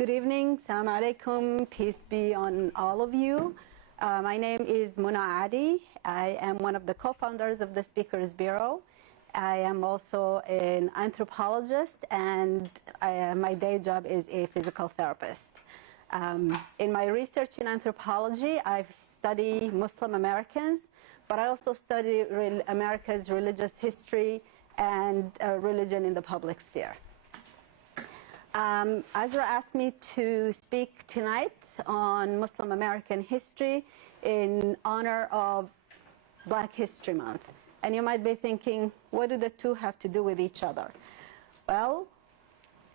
Good evening, Assalamu alaikum, peace be on all of you. My name is Muna Adi. I am one of the co-founders of the Speakers Bureau. I am also an anthropologist, and my day job is a physical therapist. In my research in anthropology, I study Muslim Americans, but I also study America's religious history and religion in the public sphere. Azra asked me to speak tonight on Muslim American history in honor of Black History Month. And you might be thinking, what do the two have to do with each other? Well,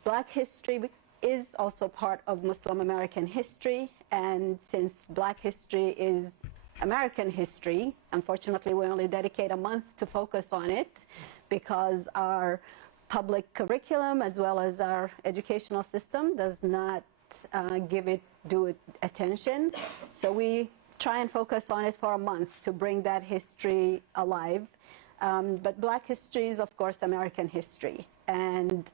Black history is also part of Muslim American history, and since Black history is American history, unfortunately we only dedicate a month to focus on it because our public curriculum as well as our educational system does not give it due attention. So we try and focus on it for a month to bring that history alive. But Black history is, of course, American history. And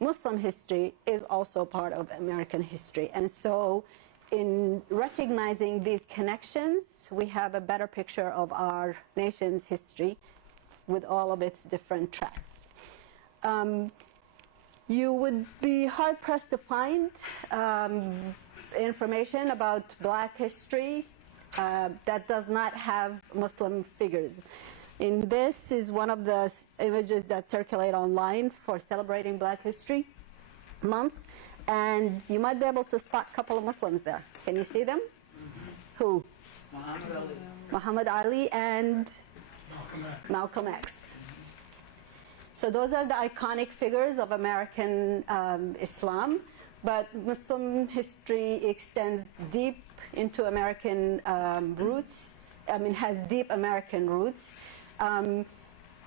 Muslim history is also part of American history. And so in recognizing these connections, we have a better picture of our nation's history with all of its different tracks. You would be hard-pressed to find information about Black history that does not have Muslim figures. And this is one of the images that circulate online for celebrating Black History Month, and you might be able to spot a couple of Muslims there. Can you see them? Mm-hmm. Who? Muhammad Ali. Muhammad Ali and Malcolm X. So those are the iconic figures of American Islam, but Muslim history extends deep into American roots. Has deep American roots. In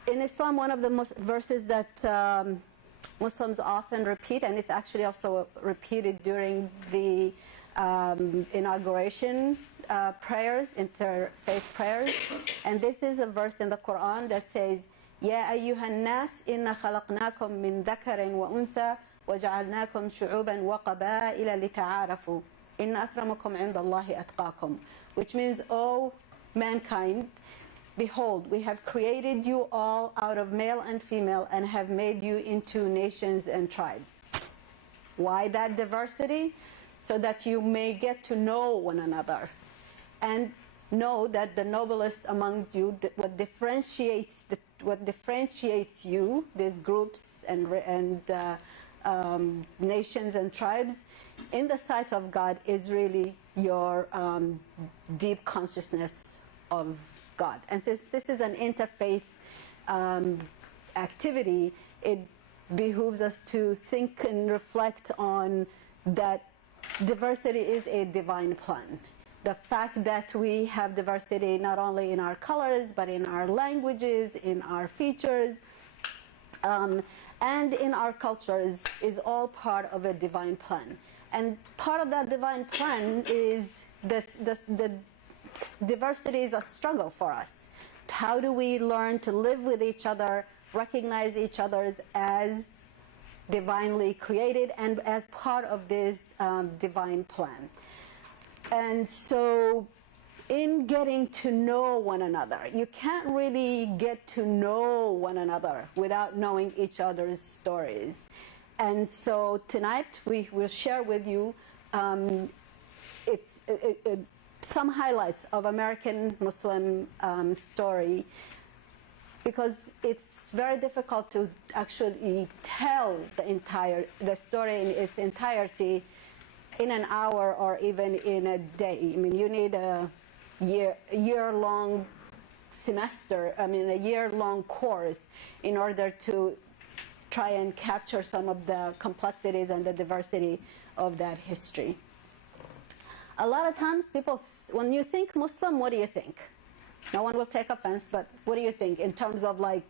Islam, one of the verses that Muslims often repeat, and it's actually also repeated during the inauguration prayers, interfaith prayers, and this is a verse in the Quran that says, يا أيها الناس إنا خلقناكم من ذكر وأنثى وجعلناكم شعوبا وقبائل لتعارفوا إن أكرمكم عند الله أتقاكم, which means, O mankind, behold, we have created you all out of male and female and have made you into nations and tribes. Why that diversity? So that you may get to know one another and know that the noblest amongst you, what differentiates you, these groups and nations and tribes, in the sight of God is really your deep consciousness of God. And since this is an interfaith activity, it behooves us to think and reflect on that diversity is a divine plan. The fact that we have diversity not only in our colors, but in our languages, in our features, and in our cultures is all part of a divine plan. And part of that divine plan is the diversity is a struggle for us. How do we learn to live with each other, recognize each other as divinely created and as part of this divine plan? And so in getting to know one another, you can't really get to know one another without knowing each other's stories. And so tonight we will share with you some highlights of American Muslim story, because it's very difficult to actually tell the story in its entirety in an hour or even in a day. I mean, you need a year-long semester, a year-long course in order to try and capture some of the complexities and the diversity of that history. A lot of times people, when you think Muslim, what do you think? No one will take offense, but what do you think in terms of like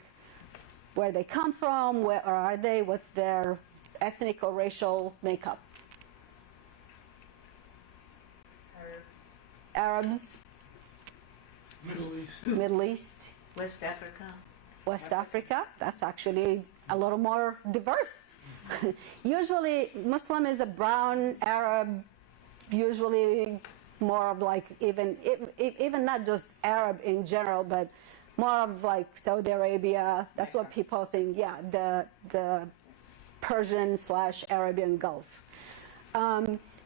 where they come from, where are they, what's their ethnic or racial makeup? Arabs. Middle East. West Africa. West Africa. That's actually a little more diverse Usually, Muslim is a brown Arab, usually more of like even not just Arab in general, but more of like Saudi Arabia. That's what people think. Yeah, the Persian/Arabian Gulf.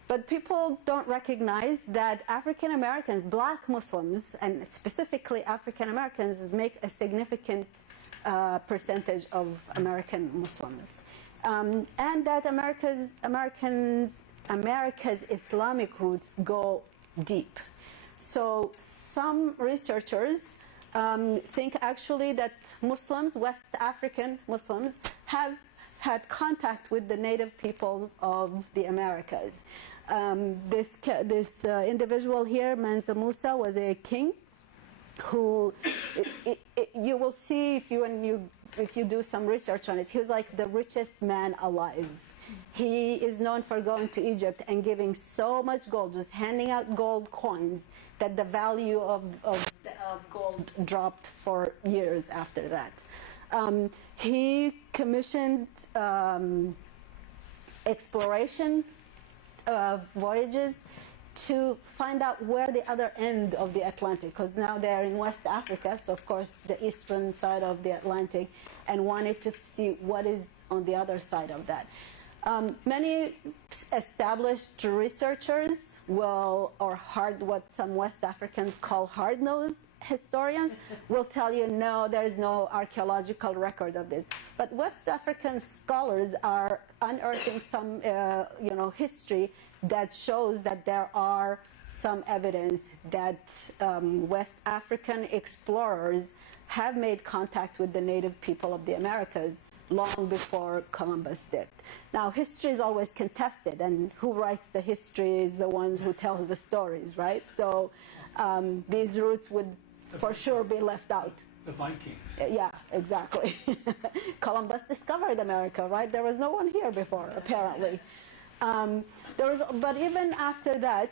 But people don't recognize that African Americans, black Muslims, and specifically African Americans, make a significant percentage of American Muslims. And that America's Islamic roots go deep. So some researchers think actually that Muslims, West African Muslims, have had contact with the native peoples of the Americas. This individual here, Mansa Musa, was a king who, you will see if you do some research on it, he was like the richest man alive. He is known for going to Egypt and giving so much gold, just handing out gold coins, that the value of gold dropped for years after that. He commissioned exploration voyages to find out where the other end of the Atlantic, because now they're in West Africa, so of course the eastern side of the Atlantic, and wanted to see what is on the other side of that. Many established researchers what some West Africans call hard-nosed historians, will tell you, no, there is no archaeological record of this. But West African scholars are unearthing some history that shows that there are some evidence that West African explorers have made contact with the native people of the Americas long before Columbus did. Now, history is always contested, and who writes the history is the ones who tell the stories, right? So these roots would for sure be left out. The Vikings. Yeah, exactly. Columbus discovered America, right? There was no one here before, apparently. But even after that,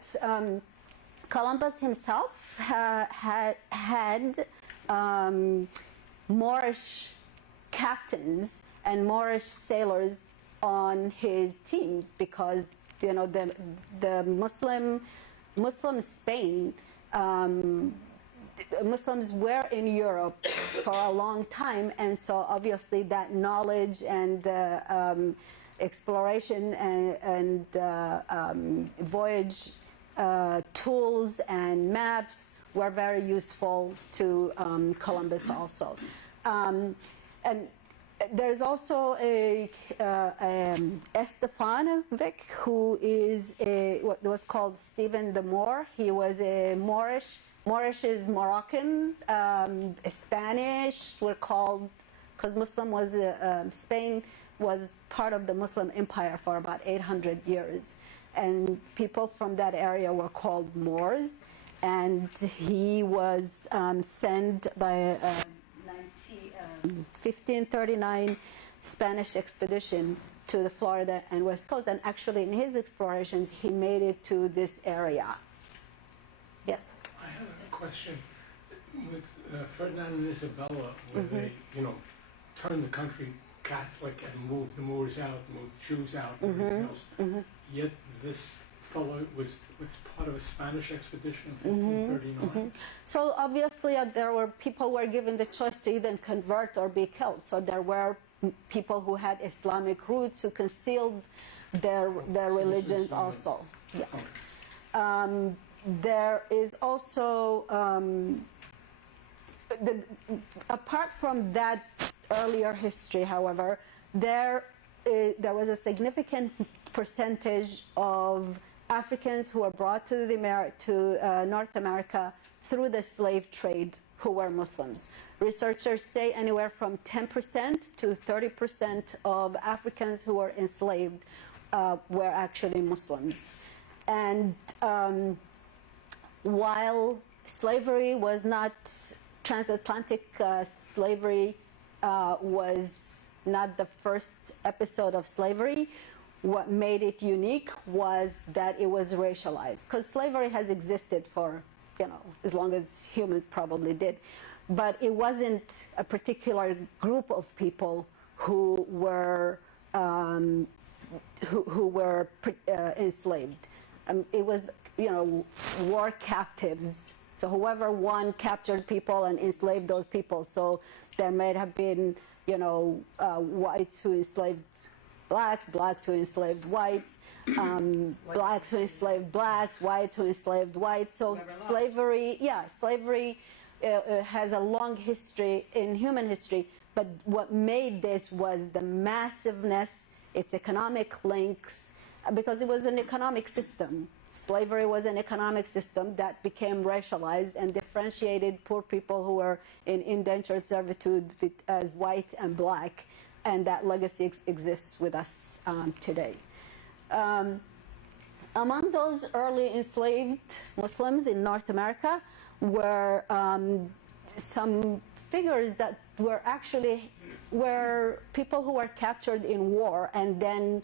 Columbus himself had Moorish captains and Moorish sailors on his teams, because the Muslim Spain, Muslims were in Europe for a long time, and so obviously that knowledge and exploration and voyage tools and maps were very useful to Columbus also. And there's also Estefanovic, who is what was called Stephen the Moor. He was a Moorish is Moroccan, Spanish were called, because Muslim was, Spain was part of the Muslim Empire for about 800 years. And people from that area were called Moors. And he was sent by a 1539 Spanish expedition to the Florida and West Coast. And actually in his explorations, he made it to this area. Yes? I have a question. With Ferdinand and Isabella, where they, turned the country Catholic and moved the Moors out, moved the Jews out, and everything else. Yet this fellow was part of a Spanish expedition in 1539. So obviously people were given the choice to either convert or be killed. So there were people who had Islamic roots who concealed their religions also. Yeah. Okay. There is also, apart from that earlier history, however, there was a significant percentage of Africans who were brought to North America through the slave trade who were Muslims. Researchers say anywhere from 10% to 30% of Africans who were enslaved were actually Muslims. And while slavery was not, transatlantic slavery was not the first episode of slavery, what made it unique was that it was racialized. Because slavery has existed for, as long as humans probably did. But it wasn't a particular group of people who were who were enslaved. It was, war captives. So whoever won captured people and enslaved those people. So there may have been, whites who enslaved blacks, blacks who enslaved whites, blacks who enslaved blacks, whites who enslaved whites. So slavery has a long history in human history. But what made this was the massiveness, its economic links, because it was an economic system. Slavery was an economic system that became racialized and differentiated poor people who were in indentured servitude as white and black, and that legacy exists with us today. Among those early enslaved Muslims in North America were some figures that were people who were captured in war and then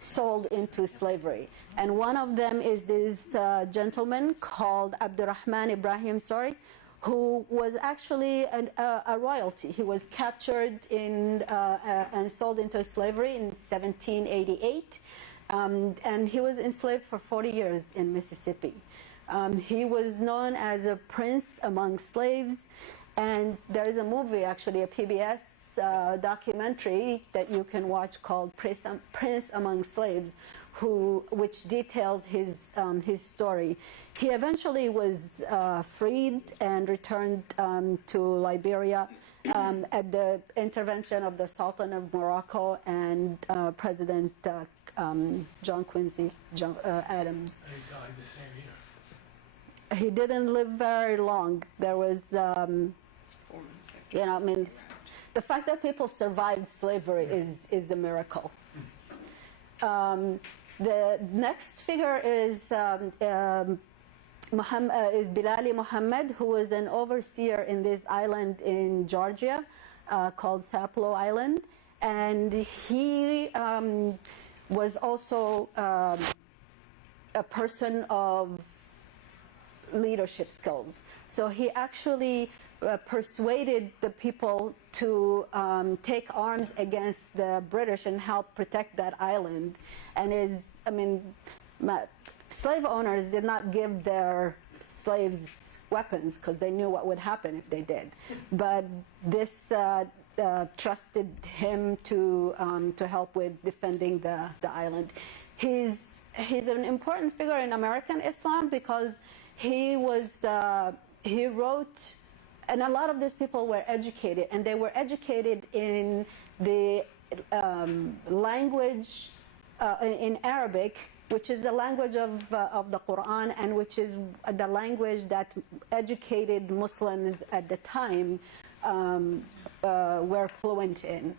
sold into slavery. And one of them is this gentleman called Abdurrahman Ibrahim Sori, who was actually a royalty. He was captured and sold into slavery in 1788, and he was enslaved for 40 years in Mississippi. He was known as a prince among slaves, and there is a movie, actually, a PBS documentary that you can watch called Prince Among Slaves, which details his story. He eventually was freed and returned to Liberia at the intervention of the Sultan of Morocco and President John Quincy Adams. He died the same year. He didn't live very long. There was, the fact that people survived slavery is a miracle. The next figure is Bilali Muhammad, who was an overseer in this island in Georgia called Sapelo Island, and he was also a person of leadership skills. So he actually persuaded the people to take arms against the British and help protect that island. And slave owners did not give their slaves weapons because they knew what would happen if they did. But this trusted him to help with defending the island. He's an important figure in American Islam because he wrote, and a lot of these people were educated, and they were educated in the language in Arabic, which is the language of the Quran, and which is the language that educated Muslims at the time were fluent in.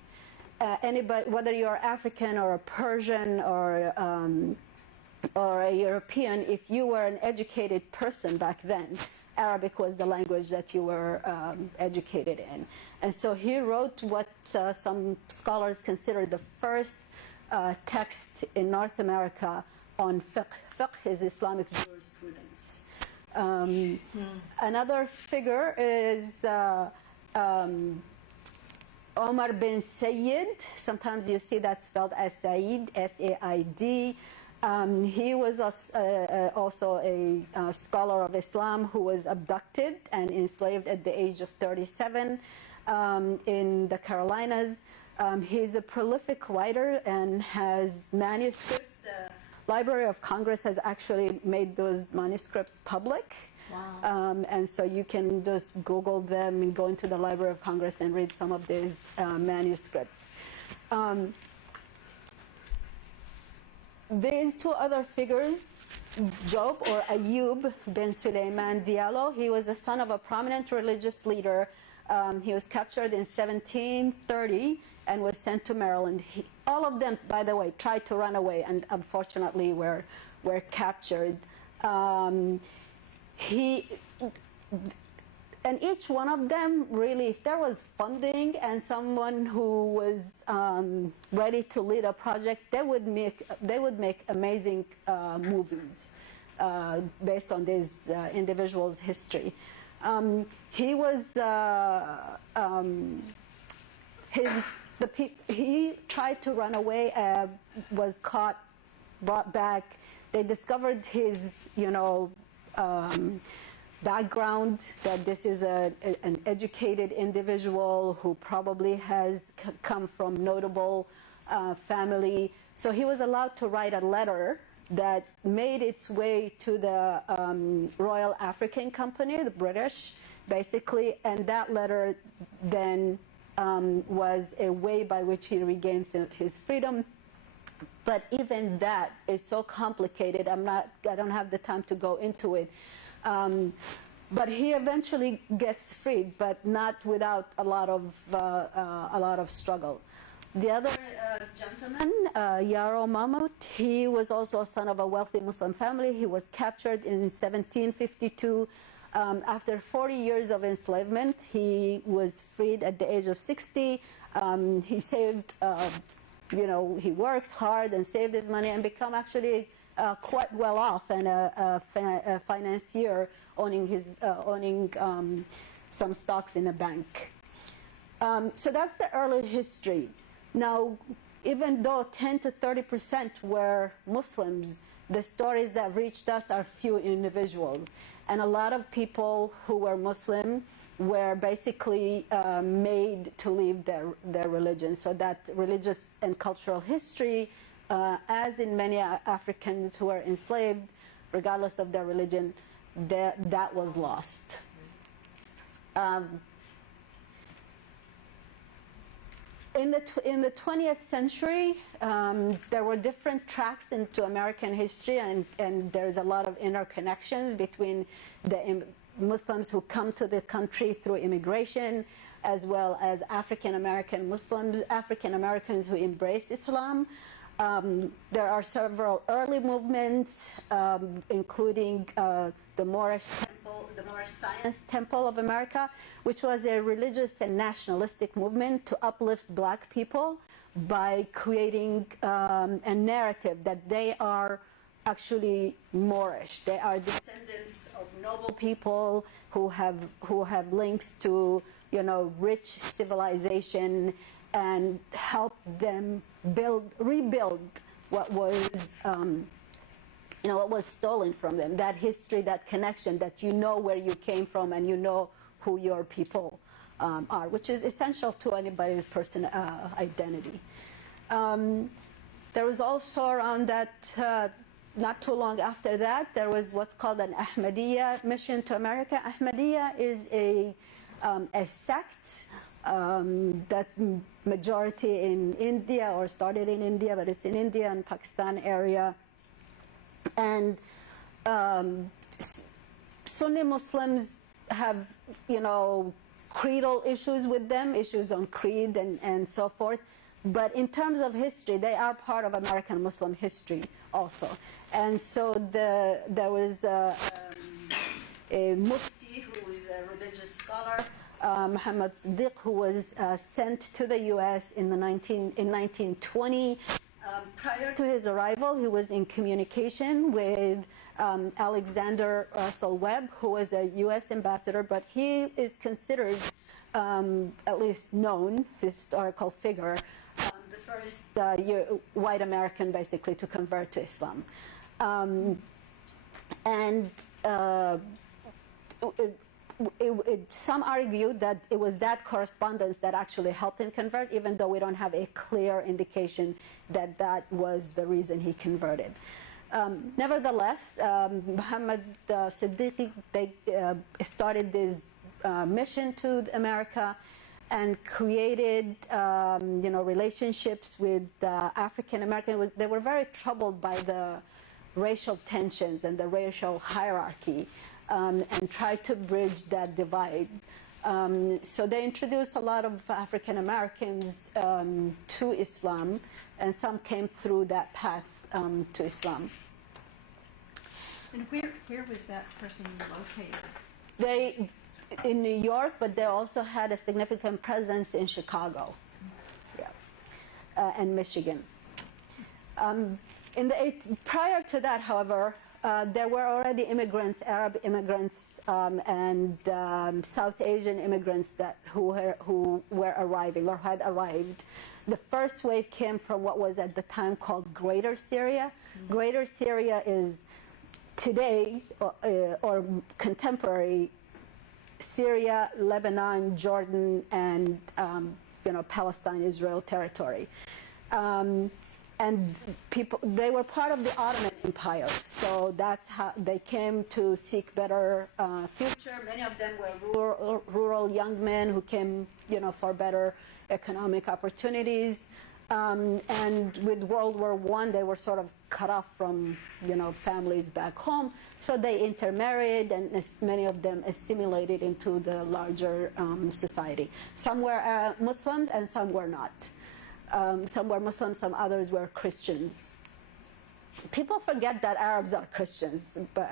Anybody, whether you're African or a Persian or a European, if you were an educated person back then, Arabic was the language that you were educated in. And so he wrote what some scholars consider the first text in North America on fiqh. Fiqh is Islamic jurisprudence. Another figure is Omar bin Said. Sometimes you see that spelled as Said, S-A-I-D. He was also a scholar of Islam who was abducted and enslaved at the age of 37 in the Carolinas. He's a prolific writer and has manuscripts. The Library of Congress has actually made those manuscripts public. Wow. And so you can just Google them and go into the Library of Congress and read some of these manuscripts. These two other figures, Job or Ayub bin Suleiman Diallo, he was the son of a prominent religious leader. He was captured in 1730 and was sent to Maryland. All of them, by the way, tried to run away and unfortunately were captured. And each one of them, really, if there was funding and someone who was ready to lead a project, they would make amazing movies based on these individuals' history. he tried to run away, was caught, brought back. They discovered his, background, that this is an educated individual who probably has come from notable family. So he was allowed to write a letter that made its way to the Royal African Company, the British, basically, and that letter then was a way by which he regains his freedom. But even that is so complicated. I don't have the time to go into it. But he eventually gets freed, but not without a lot of struggle. The other gentleman, Yaro Mahmoud, he was also a son of a wealthy Muslim family. He was captured in 1752. After 40 years of enslavement, he was freed at the age of 60. He saved, he worked hard and saved his money and become actually quite well off and a financier, owning some stocks in a bank. So that's the early history. Now, even though 10 to 30% were Muslims, the stories that reached us are few individuals. And a lot of people who were Muslim were basically made to leave their religion. So that religious and cultural history, as in many Africans who were enslaved, regardless of their religion, that was lost. In the 20th century, there were different tracks into American history, and there's a lot of interconnections between the Muslims who come to the country through immigration, as well as African American Muslims, African Americans who embraced Islam. There are several early movements, including the Moorish Temple, the Moorish Science Temple of America, which was a religious and nationalistic movement to uplift black people by creating a narrative that they are actually Moorish. They are descendants of noble people who have links to, rich civilization, and help them rebuild what was what was stolen from them, that history, that connection, that where you came from and who your people are, which is essential to anybody's personal identity. There was also around that, not too long after that, there was what's called an Ahmadiyya mission to America. Ahmadiyya is a sect that's majority in India, or started in India, but it's in India and Pakistan area. And Sunni Muslims have, creedal issues with them, issues on creed and so forth. But in terms of history, they are part of American Muslim history also. And so there was a mufti who is a religious scholar, Muhammad Siddiq, who was sent to the U.S. in 1920. Prior to his arrival, he was in communication with Alexander Russell Webb, who was a U.S. ambassador, but he is considered, at least known, historical figure, the first white American, basically, to convert to Islam. Some argue that it was that correspondence that actually helped him convert, even though we don't have a clear indication that was the reason he converted. Nevertheless, Muhammad Siddiqui, they started this mission to America and created, relationships with African Americans. They were very troubled by the racial tensions and the racial hierarchy, and tried to bridge that divide. So they introduced a lot of African Americans to Islam, and some came through that path to Islam. And where was that person located? They, in New York, but they also had a significant presence in Chicago, and Michigan. Prior to that, however, there were already immigrants, Arab immigrants, and South Asian immigrants who were arriving or had arrived. The first wave came from what was at the time called Greater Syria. Greater Syria is today or contemporary Syria, Lebanon, Jordan, and Palestine, Israel territory. And they were part of the Ottoman Empire, so that's how they came to seek better future. Many of them were rural young men who came, for better economic opportunities. And with World War I, they were sort of cut off from, families back home. So they intermarried, and many of them assimilated into the larger society. Some were Muslims, and some were not. Some were Muslims, some others were Christians. People forget that Arabs are Christians, but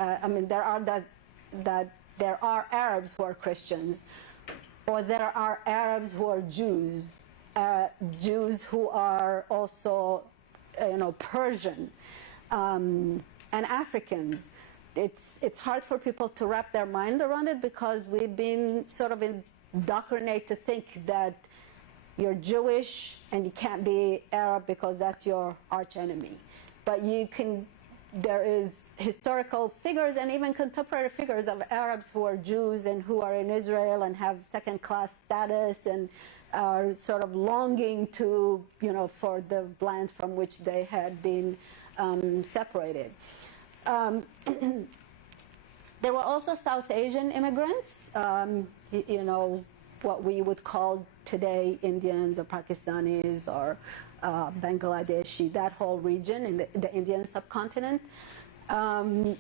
there are Arabs who are Christians, or there are Arabs who are Jews, Jews who are also, Persian, and Africans. It's hard for people to wrap their mind around it because we've been sort of indoctrinated to think that you're Jewish and you can't be Arab because that's your arch enemy. But there is historical figures and even contemporary figures of Arabs who are Jews and who are in Israel and have second-class status and are sort of longing to, for the land from which they had been separated. There were also South Asian immigrants, what we would call today Indians or Pakistanis or Bangladeshi, that whole region in the Indian subcontinent. And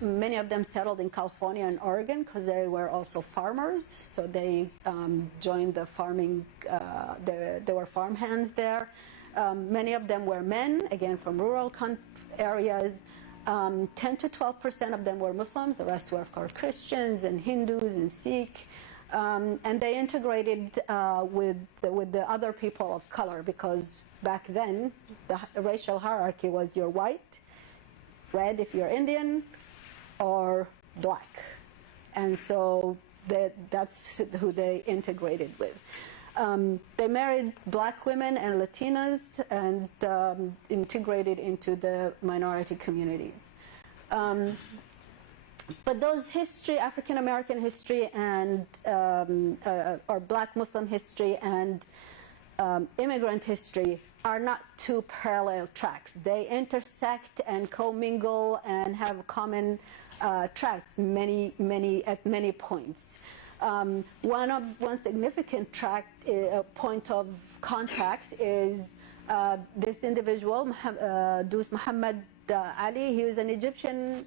many of them settled in California and Oregon because they were also farmers. So they joined the farming, there were farmhands there. Many of them were men, again from rural areas. 10 to 12% of them were Muslims. The rest were, of course, Christians and Hindus and Sikh. And they integrated with the other people of color because back then the racial hierarchy was you're white, red if you're Indian, or black. And so that's who they integrated with. They married black women and Latinas and integrated into the minority communities. But those history, African American history and or black Muslim history and immigrant history are not two parallel tracks. They intersect and commingle and have common tracks at many points. One significant point of contact is this individual, Dus Muhammad Ali. He was an Egyptian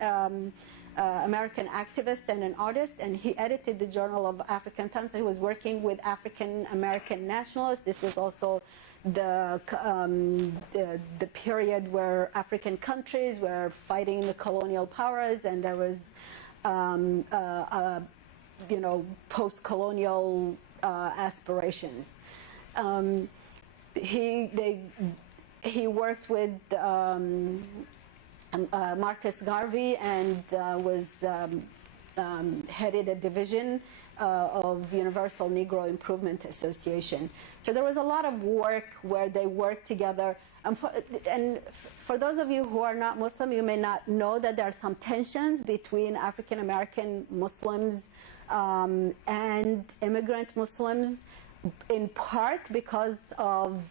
American activist and an artist, and he edited the Journal of African Times. So he was working with African American nationalists. This was also the period where African countries were fighting the colonial powers, and there was post-colonial aspirations. He worked with Marcus Garvey and was headed a division of Universal Negro Improvement Association. So there was a lot of work where they worked together. And for those of you who are not Muslim, you may not know that there are some tensions between African American Muslims and immigrant Muslims, in part because of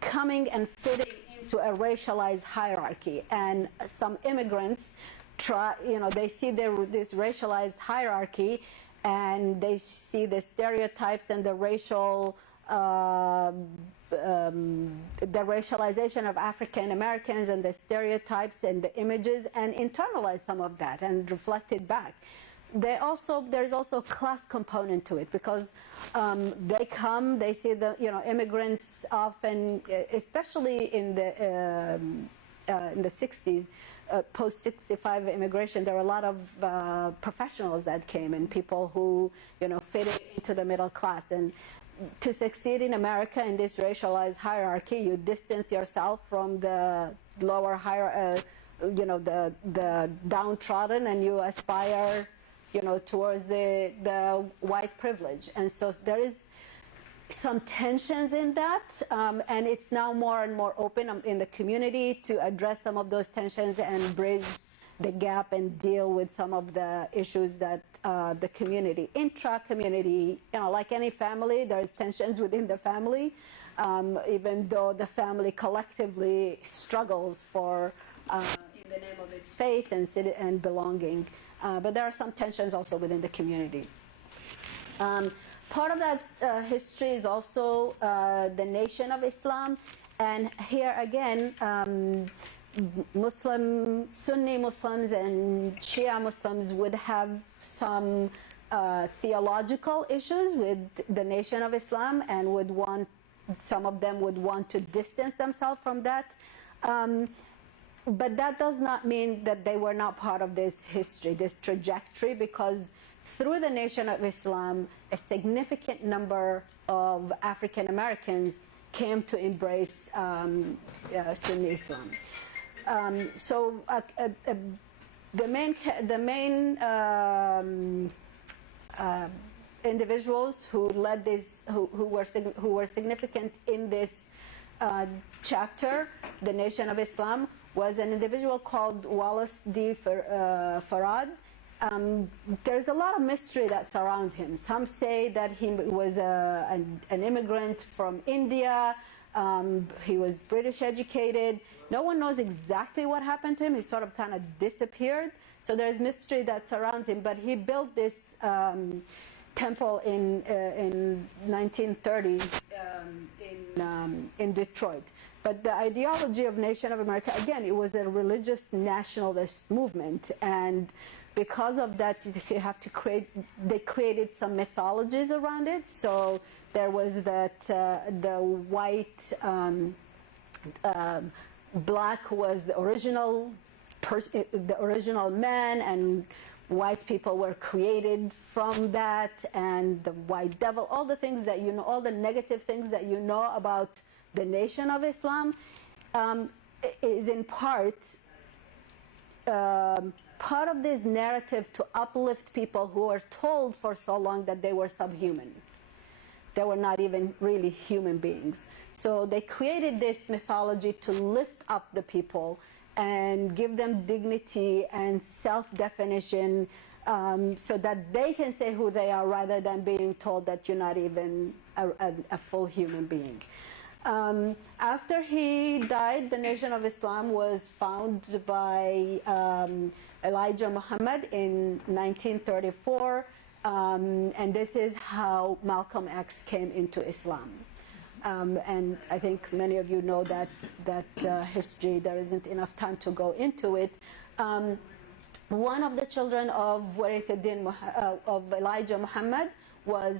coming and fitting into a racialized hierarchy. And some immigrants they see this racialized hierarchy, and they see the stereotypes and the racial the racialization of African Americans and the stereotypes and the images, and internalize some of that and reflect it back. There's also a class component to it because they see the immigrants often, especially in the 60s, post 65 immigration. There were a lot of professionals that came and people who fitted into the middle class, and to succeed in America in this racialized hierarchy, you distance yourself from the lower higher, the downtrodden, and you aspire, towards the white privilege. And so there is some tensions in that, and it's now more and more open in the community to address some of those tensions and bridge the gap and deal with some of the issues that the community, intra-community, like any family, there's tensions within the family, even though the family collectively struggles for, in the name of its faith and belonging. But there are some tensions also within the community. Part of that history is also the Nation of Islam, and here again, Sunni Muslims and Shia Muslims would have some theological issues with the Nation of Islam, and some of them would want to distance themselves from that. But that does not mean that they were not part of this history, this trajectory, because through the Nation of Islam, a significant number of African Americans came to embrace Sunni Islam. So the main individuals who led this, who were significant in this chapter, the Nation of Islam, was an individual called Wallace D. Farad. There's a lot of mystery that surrounds him. Some say that he was an immigrant from India. He was British educated. No one knows exactly what happened to him. He sort of kind of disappeared. So there's mystery that surrounds him. But he built this temple in 1930 in Detroit. But the ideology of Nation of America, again, it was a religious nationalist movement, and because of that, you have to they created some mythologies around it. So there was that the white, black was the original man, and white people were created from that, and the white devil, all the things that all the negative things that about the Nation of Islam is in part of this narrative to uplift people who were told for so long that they were subhuman. They were not even really human beings. So they created this mythology to lift up the people and give them dignity and self-definition, so that they can say who they are rather than being told that you're not even a full human being. After he died, the Nation of Islam was founded by Elijah Muhammad in 1934, and this is how Malcolm X came into Islam. And I think many of you know that history. There isn't enough time to go into it. One of the children of of Elijah Muhammad was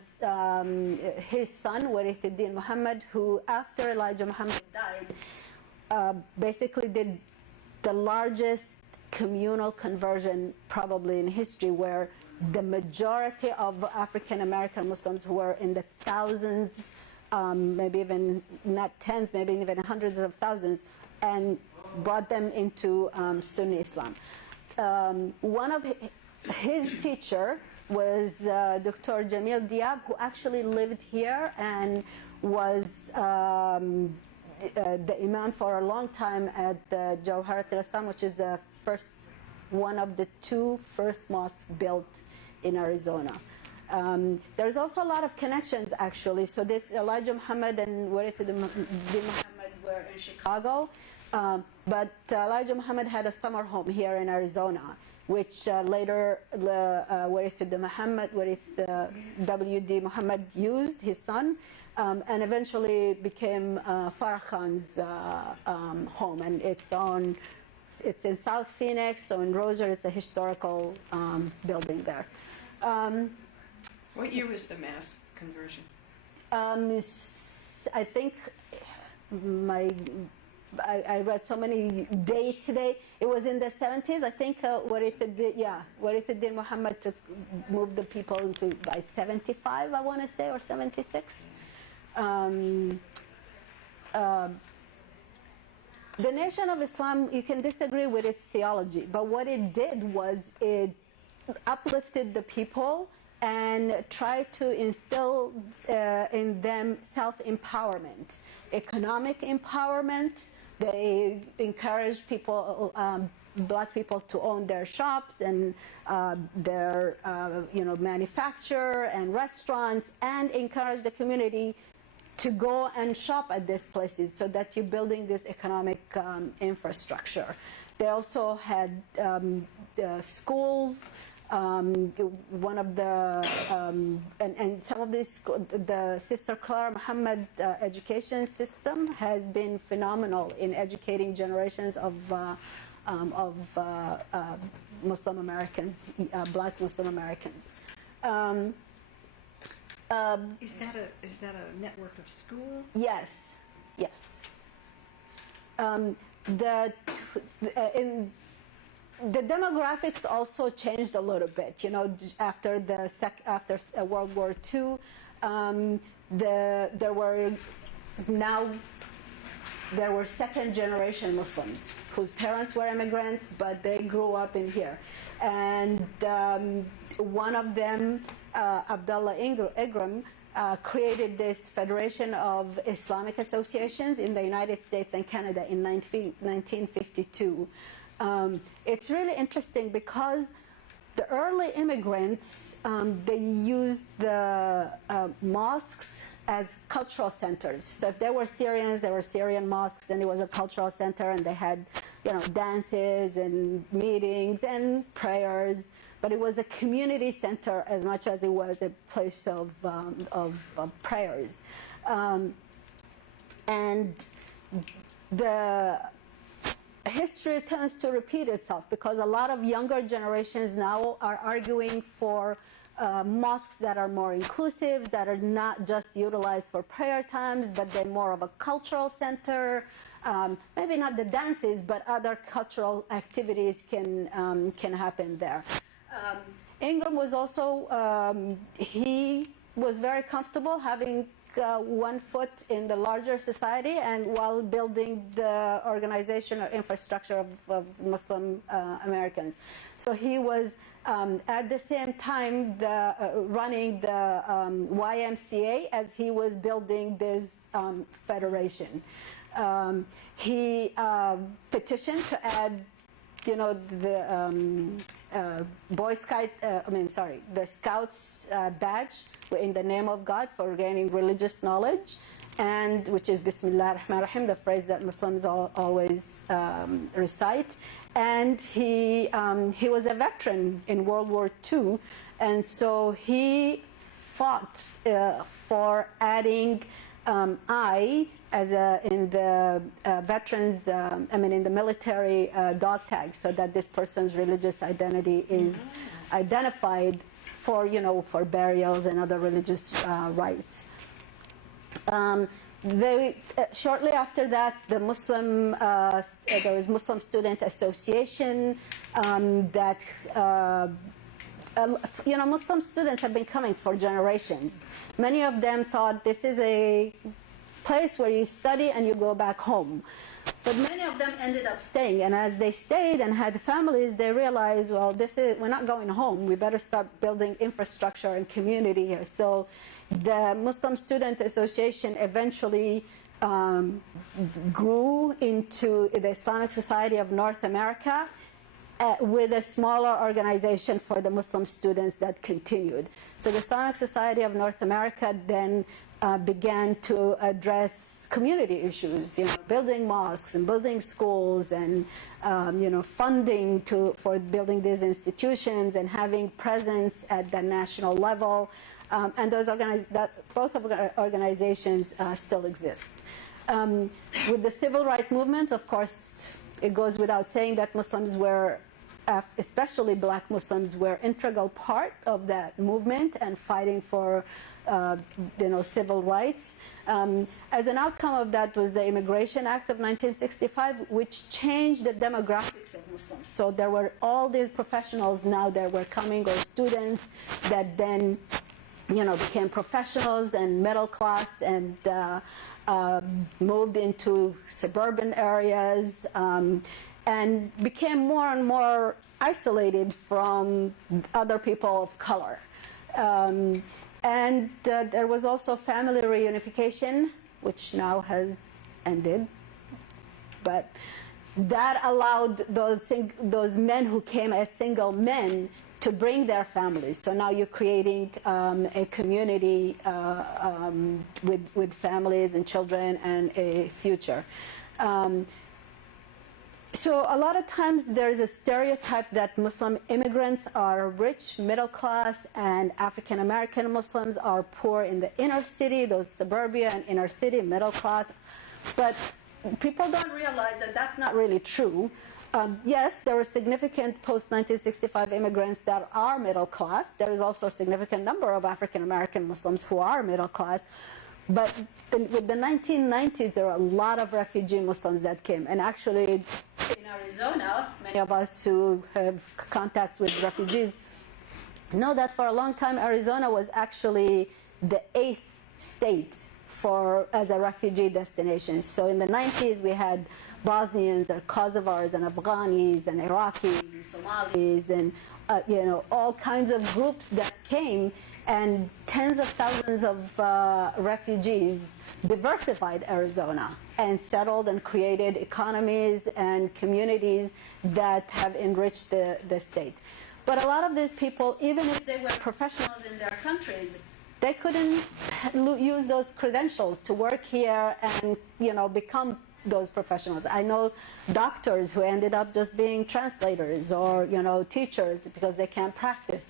his son, Warithuddin Muhammad, who after Elijah Muhammad died, basically did the largest communal conversion probably in history, where the majority of African American Muslims, who were in the thousands, maybe even not tens, maybe even hundreds of thousands, and brought them into Sunni Islam. One of his teacher was Dr. Jamil Diab, who actually lived here and was the imam for a long time at the Jawharat al-Islam, which is one of the two first mosques built in Arizona. There's also a lot of connections, actually. So this Elijah Muhammad and Warithuddin Muhammad were in Chicago, but Elijah Muhammad had a summer home here in Arizona, which later Warithuddin Muhammad, W.D. Muhammad used, his son, and eventually became Farah Khan's home. And it's in South Phoenix, so in Roser, it's a historical building there. What year was the mass conversion? I think I read so many dates today. It was in the 70s. I think Warithuddin Muhammad moved the people into by 75, I want to say, or 76. Um, the Nation of Islam, you can disagree with its theology, but what it did was it uplifted the people and tried to instill in them self-empowerment, economic empowerment. They encouraged people, black people, to own their shops and their manufacture and restaurants, and encourage the community to go and shop at these places so that you're building this economic infrastructure. They also had schools. One of the and some of this, the Sister Clara Muhammad education system has been phenomenal in educating generations of Muslim Americans, black Muslim Americans. Is that a network of schools? Yes, yes. The demographics also changed a little bit. You know, after World War II, there were second-generation Muslims whose parents were immigrants, but they grew up in here, and one of them, Abdullah Ingram, created this Federation of Islamic Associations in the United States and Canada in 1952. It's really interesting because the early immigrants, they used the mosques as cultural centers. So if they were Syrians, there were Syrian mosques, and it was a cultural center, and they had, dances and meetings and prayers. But it was a community center as much as it was a place of prayers. And the history tends to repeat itself because a lot of younger generations now are arguing for mosques that are more inclusive, that are not just utilized for prayer times, but they're more of a cultural center. Maybe not the dances, but other cultural activities can happen there. Ingram was also, he was very comfortable having one foot in the larger society and while building the organization or infrastructure of Muslim Americans. So he was at the same time running the YMCA as he was building this federation. He petitioned to add the Scouts badge in the name of God for gaining religious knowledge, and which is Bismillah ar-Rahman ar-Rahim, the phrase that Muslims always recite. And he was a veteran in World War II, and so he fought for adding I as in the veterans, in the military dog tag, so that this person's religious identity is identified for burials and other religious rites. Shortly after that, there was Muslim Student Association that Muslim students have been coming for generations. Many of them thought this is a place where you study and you go back home. But many of them ended up staying, and as they stayed and had families, they realized, well, we're not going home. We better start building infrastructure and community here. So the Muslim Student Association eventually grew into the Islamic Society of North America with a smaller organization for the Muslim students that continued. So the Islamic Society of North America then began to address community issues, building mosques and building schools and funding for building these institutions and having presence at the national level. And both of our organizations still exist. With the civil rights movement, of course, it goes without saying that Muslims were, especially black Muslims, were an integral part of that movement and fighting for civil rights. As an outcome of that was the Immigration Act of 1965, which changed the demographics of Muslims. So there were all these professionals now that were coming, or students, that then became professionals and middle class and moved into suburban areas and became more and more isolated from other people of color. And there was also family reunification, which now has ended. But that allowed those men who came as single men to bring their families. So now you're creating a community with families and children and a future. So a lot of times there's a stereotype that Muslim immigrants are rich, middle class, and African American Muslims are poor in the inner city, those suburbia and inner city, middle class. But people don't realize that that's not really true. Yes, there were significant post-1965 immigrants that are middle class. There is also a significant number of African American Muslims who are middle class. But with the 1990s, there were a lot of refugee Muslims that came. And actually, in Arizona, many of us who have contacts with refugees know that for a long time, Arizona was actually the 8th state as a refugee destination. So in the 90s, we had Bosnians and Kosovars and Afghanis and Iraqis and Somalis and all kinds of groups that came, and tens of thousands of refugees diversified Arizona and settled and created economies and communities that have enriched the state. But a lot of these people, even if they were professionals in their countries, they couldn't use those credentials to work here and become those professionals. I know doctors who ended up just being translators or teachers because they can't practice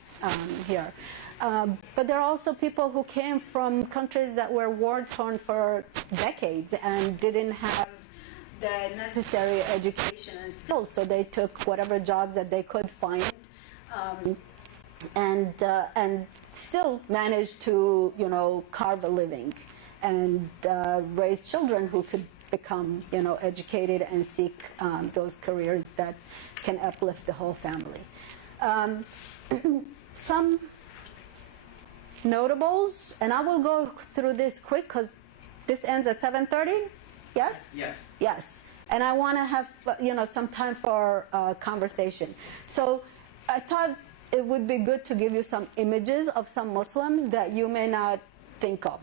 here. But there are also people who came from countries that were war-torn for decades and didn't have the necessary education and skills, so they took whatever jobs that they could find and still managed to carve a living and raise children who could become educated and seek those careers that can uplift the whole family. Some notables, and I will go through this quick because this ends at 7:30. Yes? Yes. Yes. And I want to have some time for conversation. So I thought it would be good to give you some images of some Muslims that you may not think of.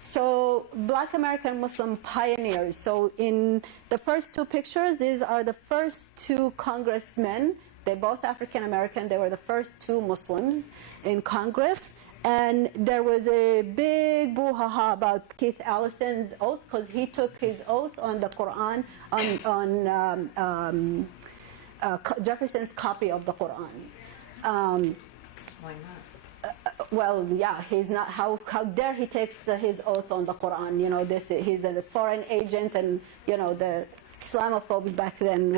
So Black American Muslim pioneers. So in the first two pictures, these are the first two congressmen. They're both African American. They were the first two Muslims in Congress. And there was a big brouhaha about Keith Allison's oath because he took his oath on the Quran, on Jefferson's copy of the Quran. Why not? Well, yeah, he's not. How dare he takes his oath on the Quran? He's a foreign agent, and the Islamophobes back then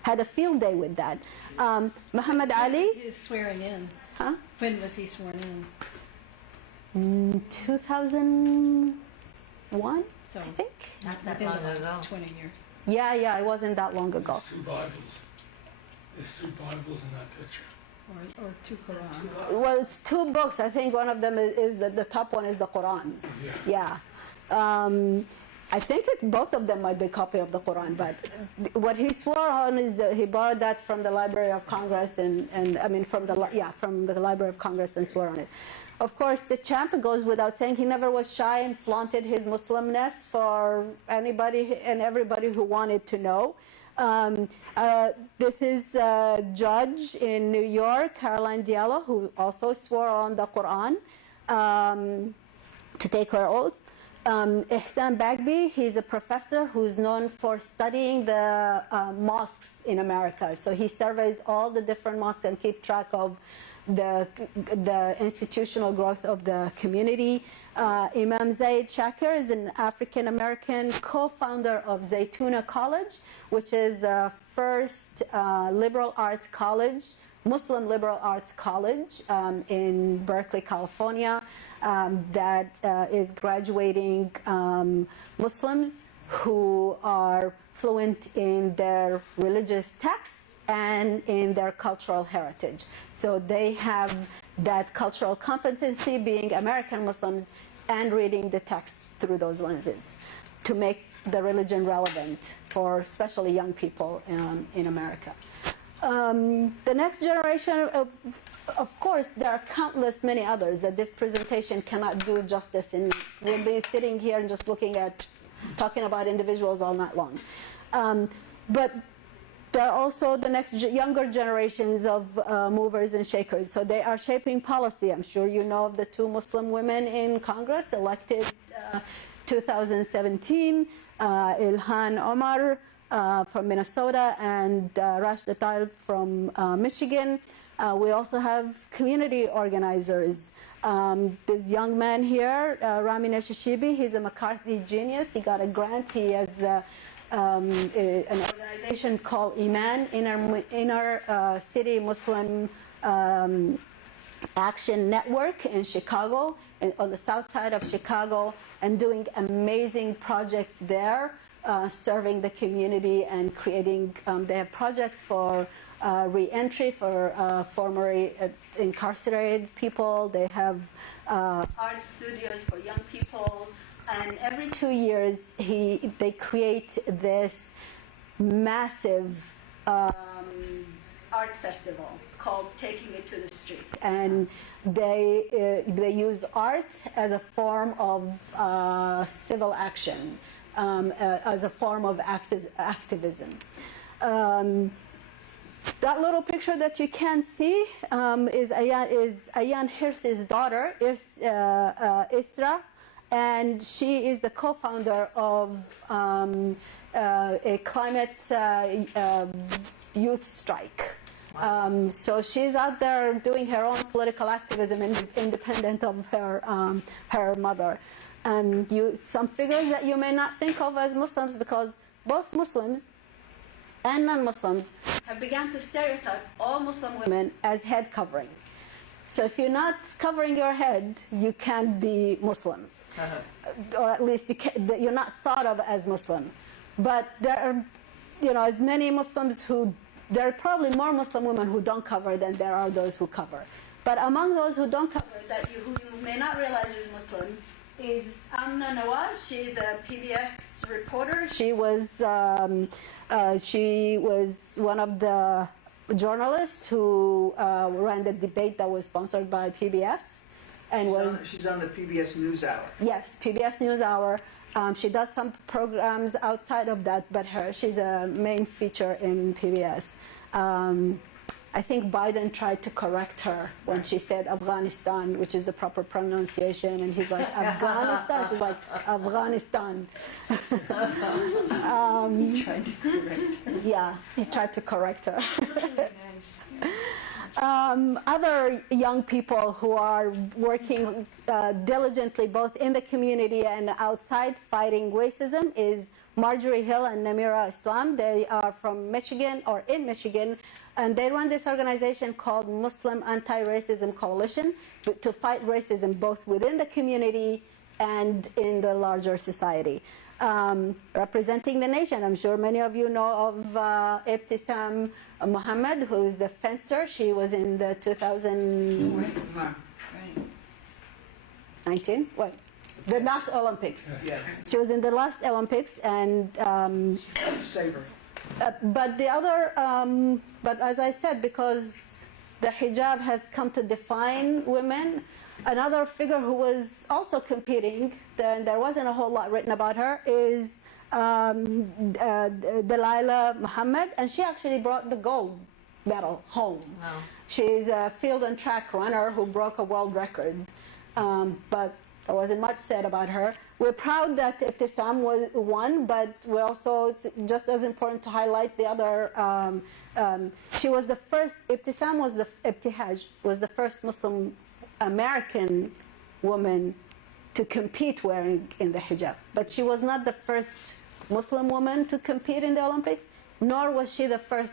had a field day with that. Muhammad Ali. He was swearing in. Huh? When was he sworn in? 2001, So I think. Not that within long the ago. last 20 years. Yeah, it wasn't that long ago. There's two Bibles. There's two Bibles in that picture. Or two Qurans. Well, it's two books. I think one of them is the top one is the Quran. Yeah. I think both of them might be a copy of the Quran, but what he swore on is that he borrowed that from the Library of Congress from the Library of Congress and swore on it. Of course, the champ goes without saying. He never was shy and flaunted his Muslimness for anybody and everybody who wanted to know. This is a judge in New York, Caroline Diallo, who also swore on the Quran to take her oath. Ihsan Bagbi, he's a professor who's known for studying the mosques in America. So he surveys all the different mosques and keep track of the institutional growth of the community. Imam Zaid Shakir is an African-American co-founder of Zaytuna College, which is the first liberal arts college, Muslim liberal arts college in Berkeley, California, that is graduating Muslims who are fluent in their religious texts and in their cultural heritage. So they have that cultural competency being American Muslims and reading the texts through those lenses to make the religion relevant for especially young people in America. The next generation, of course, there are countless many others that this presentation cannot do justice, and we'll be sitting here and just talking about individuals all night long. But there are also the next younger generations of movers and shakers. So they are shaping policy. I'm sure you know of the 2 Muslim women in Congress elected 2017, Ilhan Omar from Minnesota and Rashida Tlaib from Michigan. We also have community organizers. This young man here, Rami Nashashibi, he's a McCarthy genius. He got a grant. He has an organization called Iman, Inner City Muslim Action Network in Chicago, on the south side of Chicago, and doing amazing projects there, serving the community and creating, they have projects for re-entry for formerly incarcerated people. They have art studios for young people. And every 2 years, they create this massive art festival called Taking It to the Streets. And they use art as a form of civil action, as a form of activism. That little picture that you can see is Ayan Hirsi's daughter, Isra, and she is the co-founder of a climate youth strike. So she's out there doing her own political activism independent of her mother. And some figures that you may not think of as Muslims, because both Muslims and non-Muslims have begun to stereotype all Muslim women as head covering. So if you're not covering your head, you can't be Muslim. Or at least you're not thought of as Muslim. But there are, as many Muslims there are probably more Muslim women who don't cover than there are those who cover. But among those who don't cover, who you may not realize is Muslim, is Amna Nawaz. She's a PBS reporter. She was one of the journalists who ran the debate that was sponsored by PBS. And she's on the PBS NewsHour. Yes, PBS NewsHour. She does some programs outside of that, but she's a main feature in PBS. I think Biden tried to correct her when she said Afghanistan, which is the proper pronunciation, and he's like, Afghanistan? She's like, Afghanistan. He tried to correct her. Yeah, he tried to correct her. Nice. Other young people who are working diligently both in the community and outside fighting racism is Marjorie Hill and Namira Islam. They are from Michigan, or in Michigan, and they run this organization called Muslim Anti-Racism Coalition to fight racism both within the community and in the larger society. Representing the nation, I'm sure many of you know of Ibtisam Muhammad, who is the fencer. She was in the 2019, the last Olympics. Yeah. She was in the last Olympics, and Saber. but as I said, because the hijab has come to define women, another figure who was also competing, and there wasn't a whole lot written about her, is Delilah Muhammad, and she actually brought the gold medal home. Wow. She's a field and track runner who broke a world record, but there wasn't much said about her. We're proud that Ibtisam won, but we also, it's just as important to highlight the other. She was the first. Ibtisam Ibtihaj was the first Muslim American woman to compete wearing in the hijab. But she was not the first Muslim woman to compete in the Olympics, nor was she the first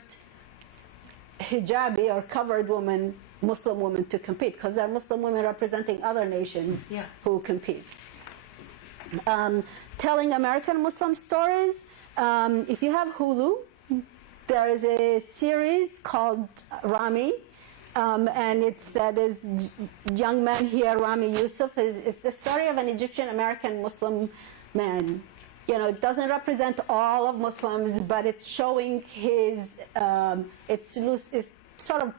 hijabi or covered woman, Muslim woman to compete, because there are Muslim women representing other nations who compete. Telling American Muslim stories. If you have Hulu, there is a series called Rami, And it's this young man here, Rami Yusuf. It's the story of an Egyptian American Muslim man. You know, it doesn't represent all of Muslims, but it's showing his, it's sort of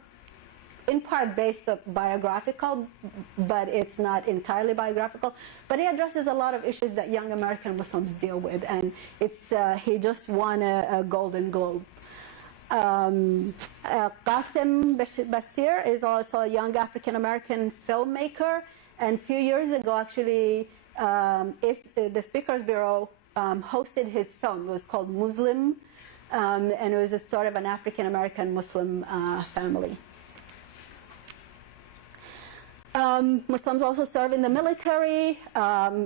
in part based on biographical, but it's not entirely biographical. But he addresses a lot of issues that young American Muslims deal with, and it's he just won a Golden Globe. Qasim Basir is also a young African American filmmaker, and a few years ago, actually, the Speakers Bureau hosted his film. It was called Muslim, and it was a story of an African American Muslim family. Muslims also serve in the military,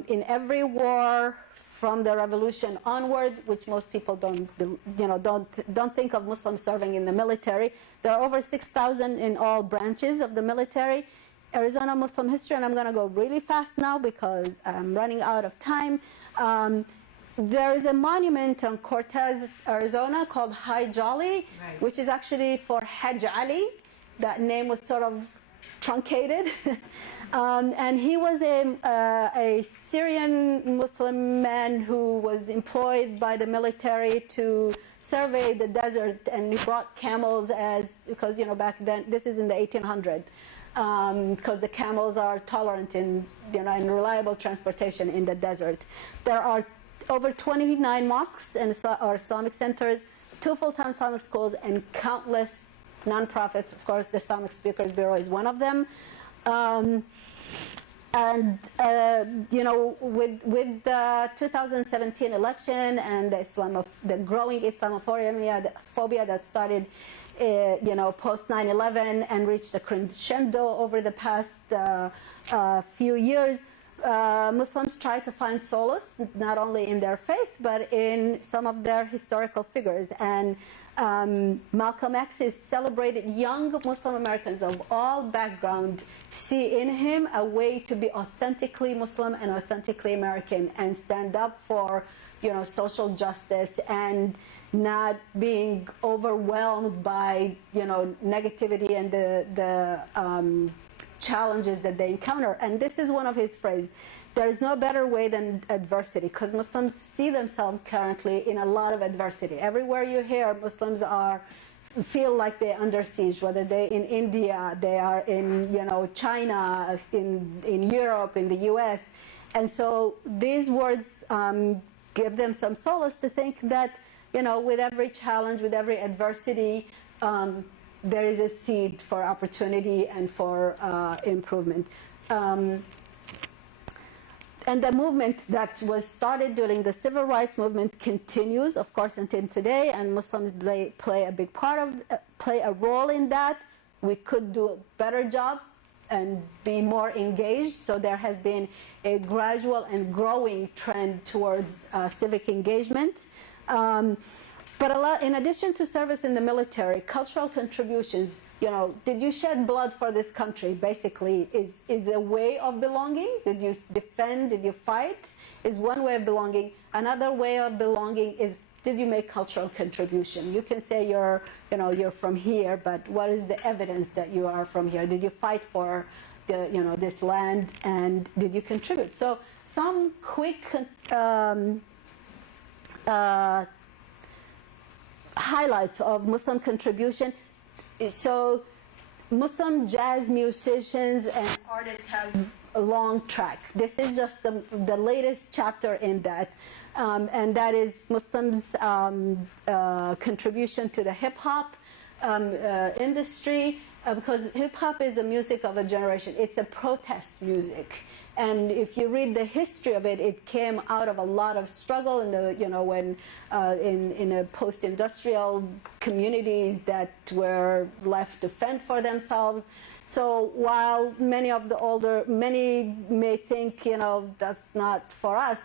in every war from the revolution onward, which most people don't think of Muslims serving in the military. There are over 6,000 in all branches of the military. Arizona Muslim history, and I'm going to go really fast now because I'm running out of time. There is a monument on Cortez, Arizona called Hajj Ali, which is actually for Hajj Ali. That name was sort of truncated. And he was a Syrian Muslim man who was employed by the military to survey the desert, and he brought camels because back then, this is in the 1800s, because the camels are tolerant in reliable transportation in the desert. There are over 29 mosques and Islamic centers, 2 full-time Islamic schools, and countless nonprofits. Of course, the Islamic Speakers Bureau is one of them. With the 2017 election and the growing Islamophobia that started, post 9/11 and reached a crescendo over the past few years, Muslims try to find solace not only in their faith but in some of their historical figures. And Malcolm X is celebrated. Young Muslim Americans of all backgrounds see in him a way to be authentically Muslim and authentically American and stand up for, social justice and not being overwhelmed by, negativity and the challenges that they encounter. And this is one of his phrases. There is no better way than adversity, because Muslims see themselves currently in a lot of adversity. Everywhere you hear, Muslims feel like they're under siege, whether they're in India, they are in China, in Europe, in the US. And so these words give them some solace to think that, with every challenge, with every adversity, there is a seed for opportunity and for improvement. And the movement that was started during the civil rights movement continues, of course, until today, and Muslims play a big play a role in that. We could do a better job and be more engaged. So there has been a gradual and growing trend towards civic engagement. But in addition to service in the military, cultural contributions, did you shed blood for this country, basically, is a way of belonging. Did you defend, did you fight, is one way of belonging. Another way of belonging is, did you make cultural contribution? You can say you're from here, but what is the evidence that you are from here? Did you fight for this land, and did you contribute? So some quick highlights of Muslim contribution. So Muslim jazz musicians and artists have a long track. This is just the latest chapter in that, and that is Muslims' contribution to the hip-hop industry, because hip-hop is the music of a generation. It's a protest music. And if you read the history of it, it came out of a lot of struggle in when in a post-industrial communities that were left to fend for themselves. So while many may think that's not for us,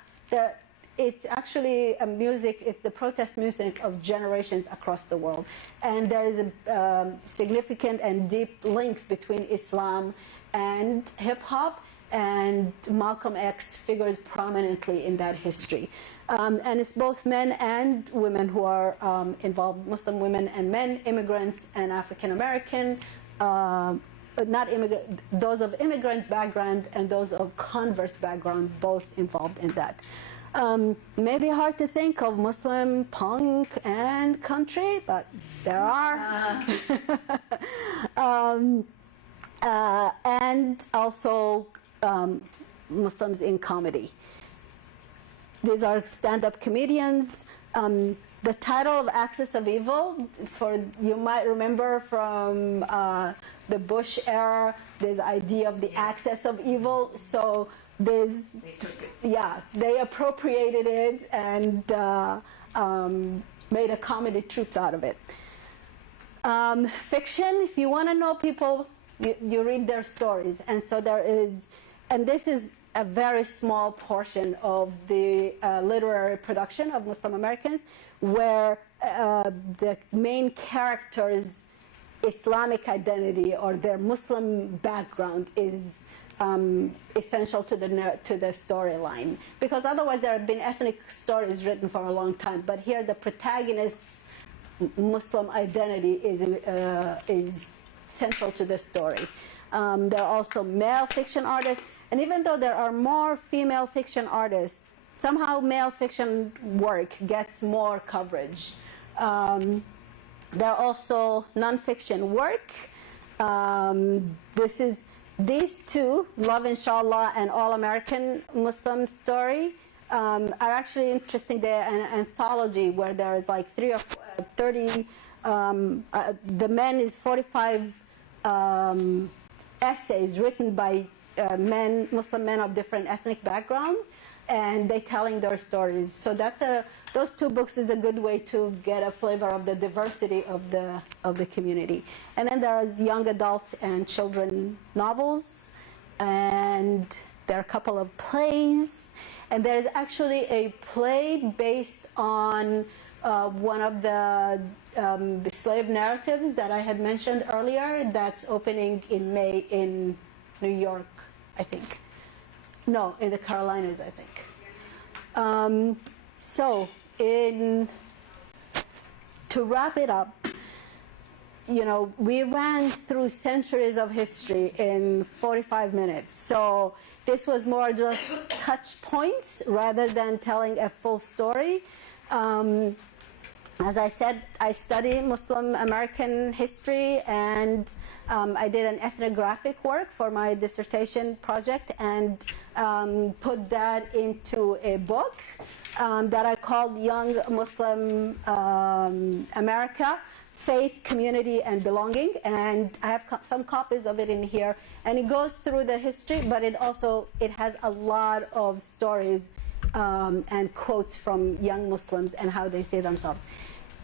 it's actually a music. It's the protest music of generations across the world, and there is a significant and deep links between Islam and hip hop. And Malcolm X figures prominently in that history. And it's both men and women who are involved, Muslim women and men, immigrants and African American, not immigrant, those of immigrant background and those of convert background, both involved in that. Maybe hard to think of Muslim punk and country, but there are. And also Muslims in comedy. These are stand-up comedians. The title of Axis of Evil, you might remember from the Bush era, this idea of the axis of evil. So they appropriated it and made a comedy troupe out of it. Fiction, if you want to know people, you read their stories. And so and this is a very small portion of the literary production of Muslim Americans, where the main character's Islamic identity or their Muslim background is essential to the storyline. Because otherwise there have been ethnic stories written for a long time, but here the protagonist's Muslim identity is central to the story. There are also male fiction artists, and even though there are more female fiction artists, somehow male fiction work gets more coverage. There are also nonfiction work. These two, Love Inshallah and All American Muslim Story, are actually interesting. They're an anthology where there is like 30, the men is 45 essays written by Muslim men of different ethnic background, and they telling their stories. So those two books is a good way to get a flavor of the diversity of the community. And then there's young adult and children novels, and there are a couple of plays, and there's actually a play based on one of the slave narratives that I had mentioned earlier that's opening in May in New York, I think. No, in the Carolinas, I think. To wrap it up, we ran through centuries of history in 45 minutes. So this was more just touch points rather than telling a full story. As I said, I study Muslim American history, and I did an ethnographic work for my dissertation project and put that into a book that I called Young Muslim America, Faith, Community, and Belonging. And I have some copies of it in here. And it goes through the history, but it has a lot of stories and quotes from young Muslims and how they see themselves.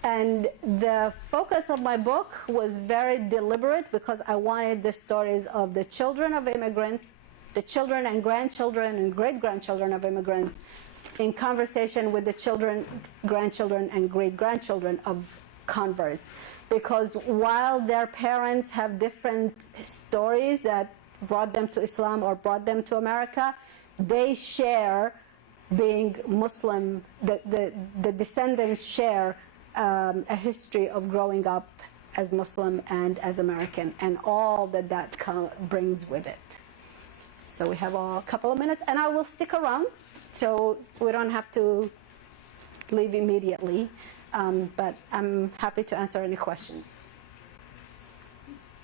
And the focus of my book was very deliberate because I wanted the stories of the children of immigrants, the children and grandchildren and great-grandchildren of immigrants in conversation with the children, grandchildren, and great-grandchildren of converts. Because while their parents have different stories that brought them to Islam or brought them to America, they share being Muslim, the descendants share a history of growing up as Muslim and as American, and all that brings with it. So we have a couple of minutes, and I will stick around, so we don't have to leave immediately, but I'm happy to answer any questions.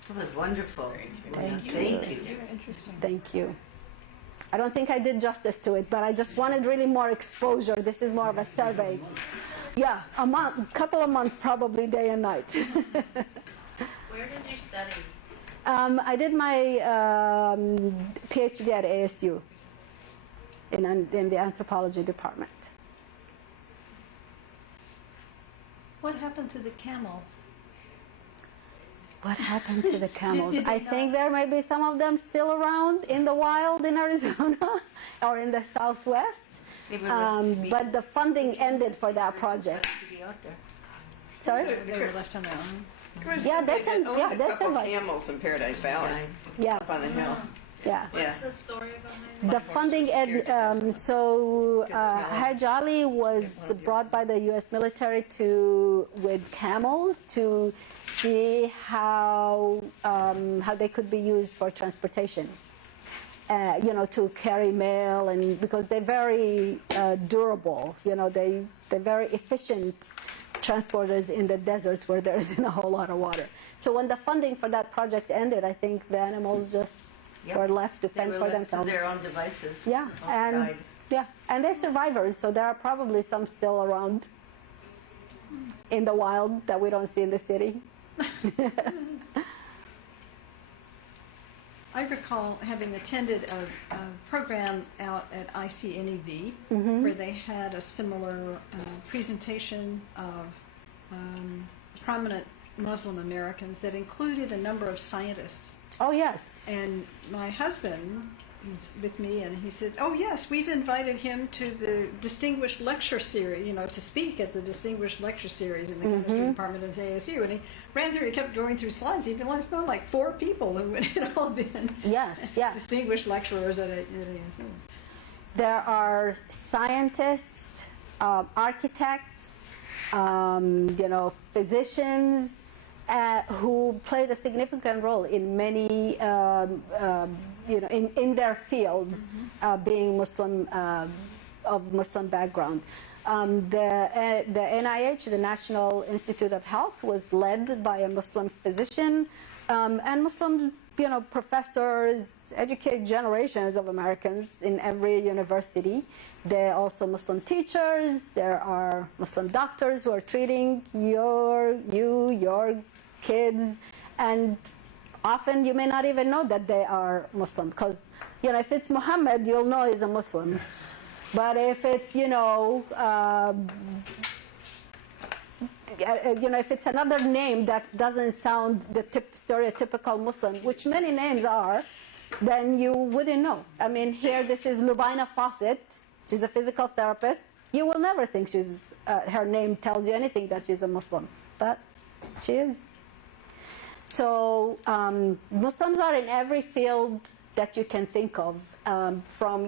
That was wonderful. Thank you. Thank you. Very interesting. Thank you. I don't think I did justice to it, but I just wanted really more exposure. This is more of a survey. Yeah, a couple of months, probably day and night. Where did you study? I did my PhD at ASU in the anthropology department. What happened to the camels? What happened to the camels? Did they I think there may be some of them still around in the wild in Arizona or in the Southwest. They were left to be- But the funding ended for that project. to be out there. Sorry? They were left on their own. There was Yeah, they somebody can- that owned yeah, a they couple survive. camels in Paradise Valley, Yeah. up on the hill. Yeah. What's Yeah. the story behind The it? funding, Hajj Ali was brought by the U.S. military with camels to see how they could be used for transportation. To carry mail, and because they're very durable, they're very efficient transporters in the desert where there isn't a whole lot of water. So when the funding for that project ended, I think the animals just were left to They fend were for left to themselves. their own devices. Yeah, and Died. and they're survivors, so there are probably some still around in the wild that we don't see in the city. I recall having attended a program out at ICNEV where they had a similar presentation of prominent Muslim Americans that included a number of scientists. Oh yes, And my husband was with me, and he said, "Oh yes, we've invited him to the distinguished lecture series, to speak at the distinguished lecture series in the chemistry department of ASU." And he ran through, he kept going through slides. He even found like 4 people who had all been yes. distinguished lecturers at ASU. There are scientists, architects, physicians who played a significant role in many, in their fields, being Muslim, of Muslim background. The NIH, the National Institute of Health, was led by a Muslim physician, and Muslim, professors educate generations of Americans in every university. There are also Muslim teachers. There are Muslim doctors who are treating your kids, and often you may not even know that they are Muslim, because if it's Muhammad, you'll know he's a Muslim. But if it's if it's another name that doesn't sound the stereotypical Muslim, which many names are, then you wouldn't know. I mean, here this is Lubaina Fawcett. She's a physical therapist. You will never think her name tells you anything that she's a Muslim, but she is. So Muslims are in every field that you can think of, from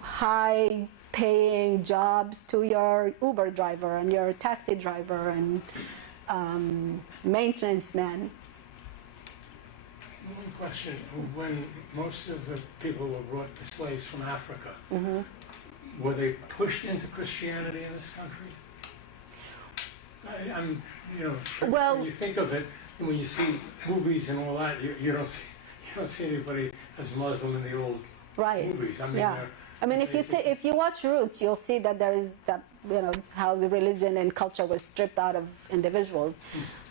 high-paying jobs to your Uber driver and your taxi driver and maintenance man. One question: when most of the people were brought as slaves from Africa, were they pushed into Christianity in this country? Well- when you think of it, and when you see movies and all that, you don't see anybody as Muslim in the old Right. movies. I mean, Yeah. I mean, if you watch Roots, you'll see that there is that how the religion and culture was stripped out of individuals.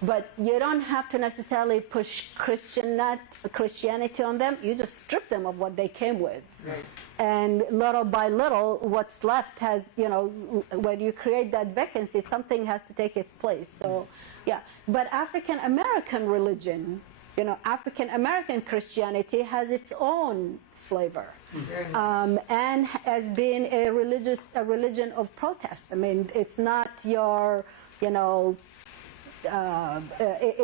But you don't have to necessarily push Christianity on them. You just strip them of what they came with. Right. And little by little, what's left has, when you create that vacancy, something has to take its place. So, yeah. But African American religion, African American Christianity has its own flavor. Very much. And has been a religion of protest. I mean, it's not your,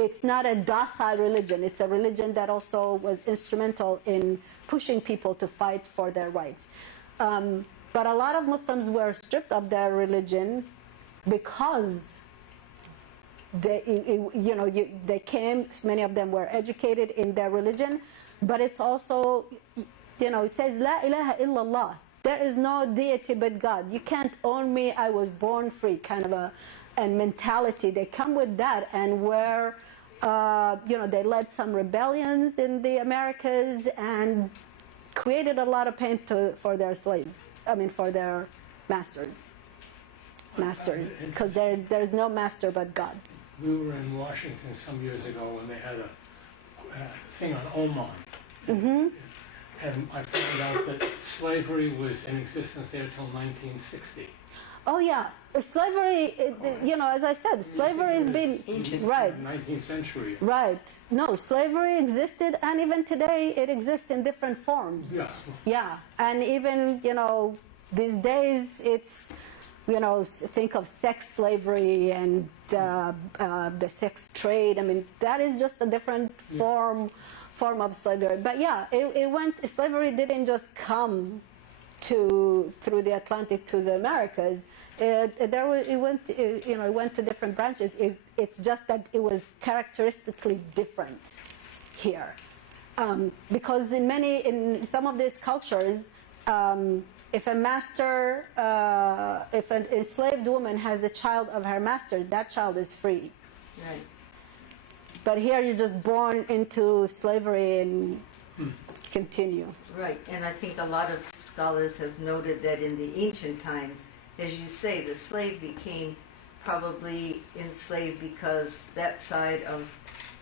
it's not a docile religion. It's a religion that also was instrumental in pushing people to fight for their rights. But a lot of Muslims were stripped of their religion because they came, many of them were educated in their religion, but it's also, it says, La ilaha illallah. There is no deity but God. You can't own me, I was born free, kind of a mentality. They come with that, and where, they led some rebellions in the Americas and created a lot of pain for their slaves, for their masters, because there's no master but God. we were in Washington some years ago when they had a thing on Oman. And I found out that slavery was in existence there till 1960. Oh yeah, slavery. As I said, slavery has been right. 19th century. Right. No, slavery existed, and even today it exists in different forms. Yeah. Yeah, and even these days it's think of sex slavery and the sex trade. I mean, that is just a different form form of slavery. But yeah, slavery didn't just come through the Atlantic to the Americas. It went to different branches. It's just that it was characteristically different here, because in some of these cultures, if an enslaved woman has a child of her master, that child is free. Right. But here you're just born into slavery and continue. Right, and I think a lot of scholars have noted that in the ancient times, as you say, the slave became probably enslaved because that side of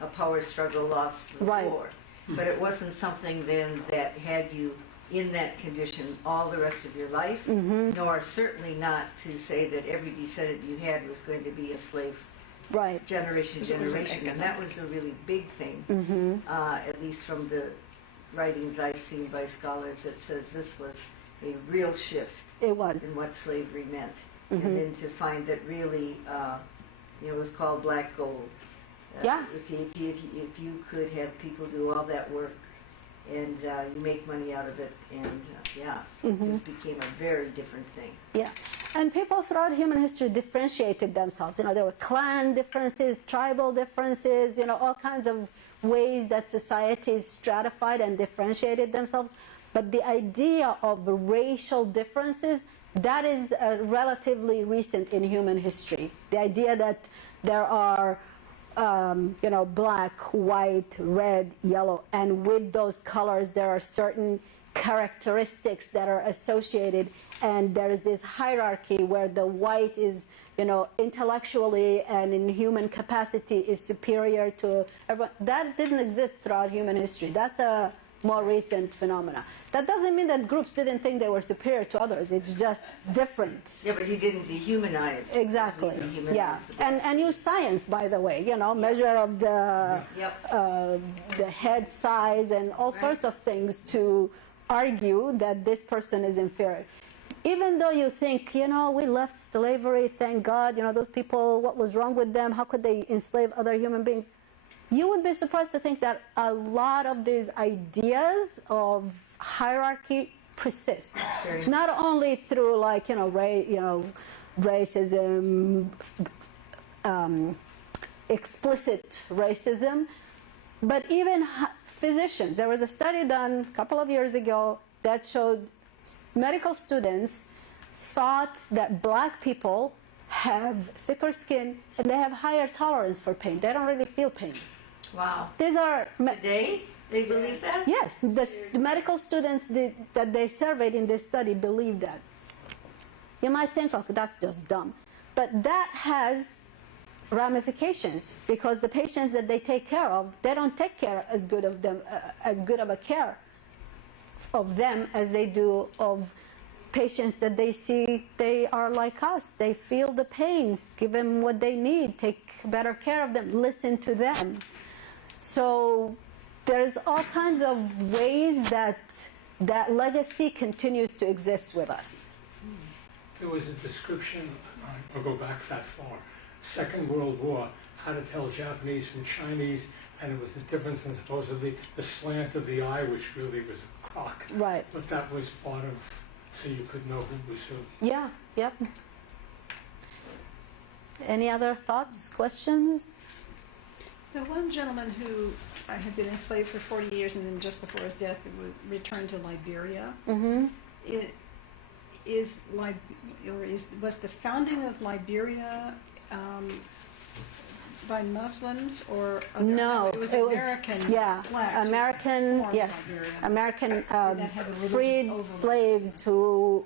a power struggle lost the Right. war. But it wasn't something then that had you in that condition all the rest of your life, nor certainly not to say that every descendant you had was going to be a slave Right. generation, Because it was an and that was a really big thing, at least from the writings I've seen by scholars that says this was a real shift It was. in what slavery meant. And then to find that really, it was called black gold. Yeah. If you could have people do all that work and you make money out of it, and it just became a very different thing. Yeah. And people throughout human history differentiated themselves. There were clan differences, tribal differences, all kinds of ways that societies stratified and differentiated themselves. But the idea of racial differences, that is relatively recent in human history. The idea that there are black, white, red, yellow, and with those colors there are certain characteristics that are associated, and there is this hierarchy where the white is, intellectually and in human capacity is superior to everyone. That didn't exist throughout human history. That's a more recent phenomena. That doesn't mean that groups didn't think they were superior to others. It's just different. Yeah, but you didn't dehumanize. Exactly. We dehumanize Yeah. the black. And use science, by the way, measure of the head size and all sorts of things to argue that this person is inferior. Even though you think, we left slavery, thank God, those people, what was wrong with them? How could they enslave other human beings? You would be surprised to think that a lot of these ideas of hierarchy persist. Not only through racism, explicit racism, but even physicians. There was a study done a couple of years ago that showed medical students thought that black people have thicker skin and they have higher tolerance for pain. They don't really feel pain. Wow. These are Today, they believe that? yes, the medical students that they surveyed in this study believe that. You might think, oh, that's just dumb, but that has ramifications because the patients that they take care of, they don't take care as good of them, as good of a care of them as they do of patients that they see. They are like us. They feel the pain, give them what they need, take better care of them, listen to them. So there's all kinds of ways that legacy continues to exist with us. There was a description, I'll go back that far, Second World War, how to tell Japanese from Chinese, and it was the difference in supposedly the slant of the eye, which really was a crock. Right. But that was part of, so you could know who was who. Yeah, yep. Any other thoughts, questions? The one gentleman who had been enslaved for 40 years and then just before his death returned to Liberia. Mm-hmm. Was the founding of Liberia by Muslims or other? No, it was American. Yeah, blacks who American. formed Yes, Liberia. American That had a religious freed overlay. slaves who,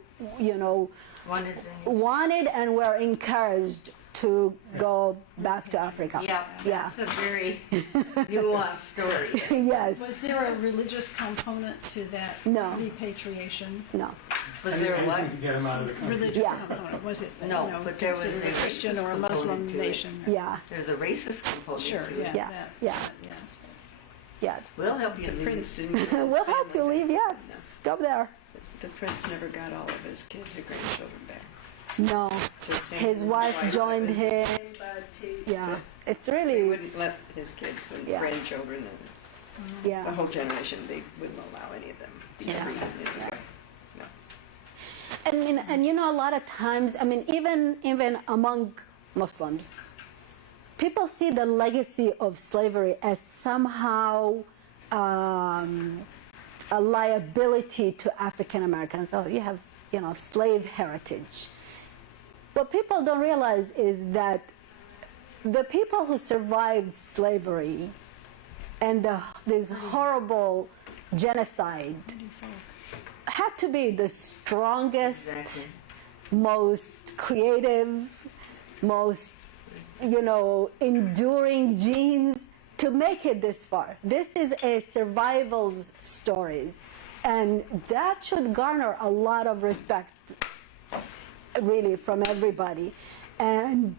wanted and were encouraged to go back to Africa. Yeah, Yeah. that's a very nuanced story. Yes. Was there a religious component to that No. repatriation? No. Was there what? Anything to get them out of the country. Religious Yeah. component? Was it No, but there was considered a a Christian racist or a component Muslim to it. nation? Yeah. There's a racist component Sure, to it. yeah. Yeah, That, yeah. yes. Yeah. We'll help you The leave. prince didn't. We'll help you leave. Yes. Go there. The prince never got all of his kids or grandchildren back. No. Just His him. wife Wife joined was- him. Yeah. It's He really. wouldn't let his kids and Yeah. grandchildren and The Yeah. whole generation, they wouldn't allow any of them to Yeah. read anyway. No. And you know, a lot of times, I mean, even among Muslims, people see the legacy of slavery as somehow a liability to African Americans. Oh, you have, you know, slave heritage. What people don't realize is that the people who survived slavery and this horrible genocide had to be the strongest, Exactly. most creative, most, you know, enduring genes to make it this far. This is a survival stories, and that should garner a lot of respect, really, from everybody. And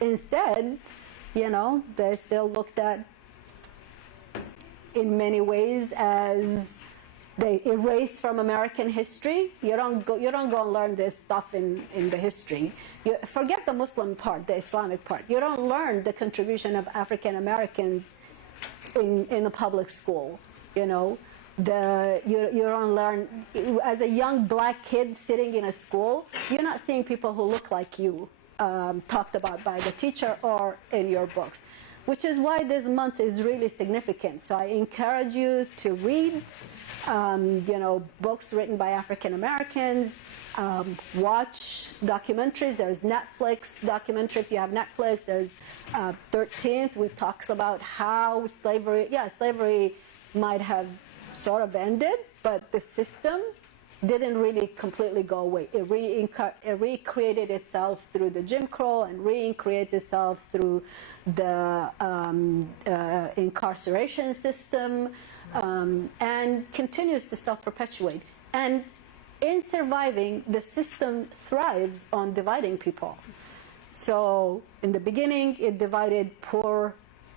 instead, you know, they're still looked at in many ways as they erase from American history. You don't go and learn this stuff in the history. You forget the Muslim part, the Islamic part. You don't learn the contribution of African Americans in the public school. You know, you don't learn as a young black kid sitting in a school. You're not seeing people who look like you talked about by the teacher or in your books, which is why this month is really significant. So I encourage you to read, you know, books written by African Americans, watch documentaries. There's Netflix documentary if you have Netflix. There's 13th, which talks about how slavery might have sort of ended, but the system didn't really completely go away. It recreated itself through the Jim Crow and recreated itself through the incarceration system, and continues to self-perpetuate. And in surviving, the system thrives on dividing people. So in the beginning, it divided poor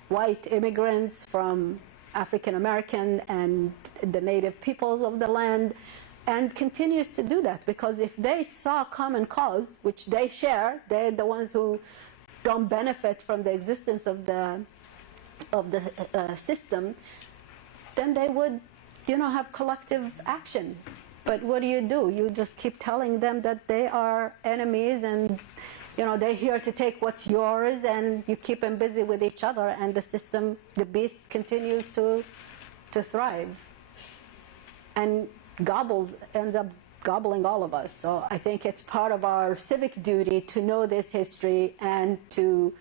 white immigrants from African American and the native peoples of the land, and continues to do that, because if they saw common cause, which they share, they're the ones who don't benefit from the existence of the system, then they would, you know, have collective action. But what do? You just keep telling them that they are enemies, and you know, they're here to take what's yours, and you keep them busy with each other, and the system, the beast, continues to thrive and ends up gobbling all of us. So I think it's part of our civic duty to know this history and to,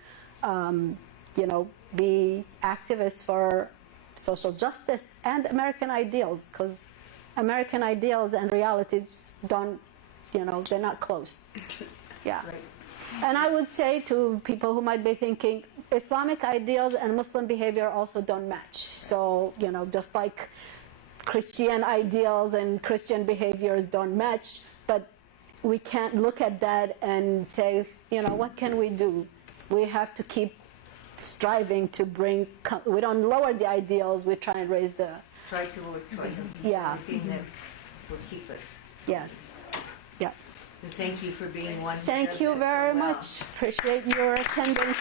you know, be activists for social justice and American ideals, because American ideals and realities don't, you know, they're not close. Yeah. Right. And I would say to people who might be thinking, Islamic ideals and Muslim behavior also don't match. So, you know, just like Christian ideals and Christian behaviors don't match, but we can't look at that and say, you know, what can we do? We have to keep striving to bring, we don't lower the ideals, we try and raise the, Try to work toward Yeah. everything that will keep us. yes. Yeah. And thank you for being one. who Thank does you that so very well. much. Appreciate your attendance.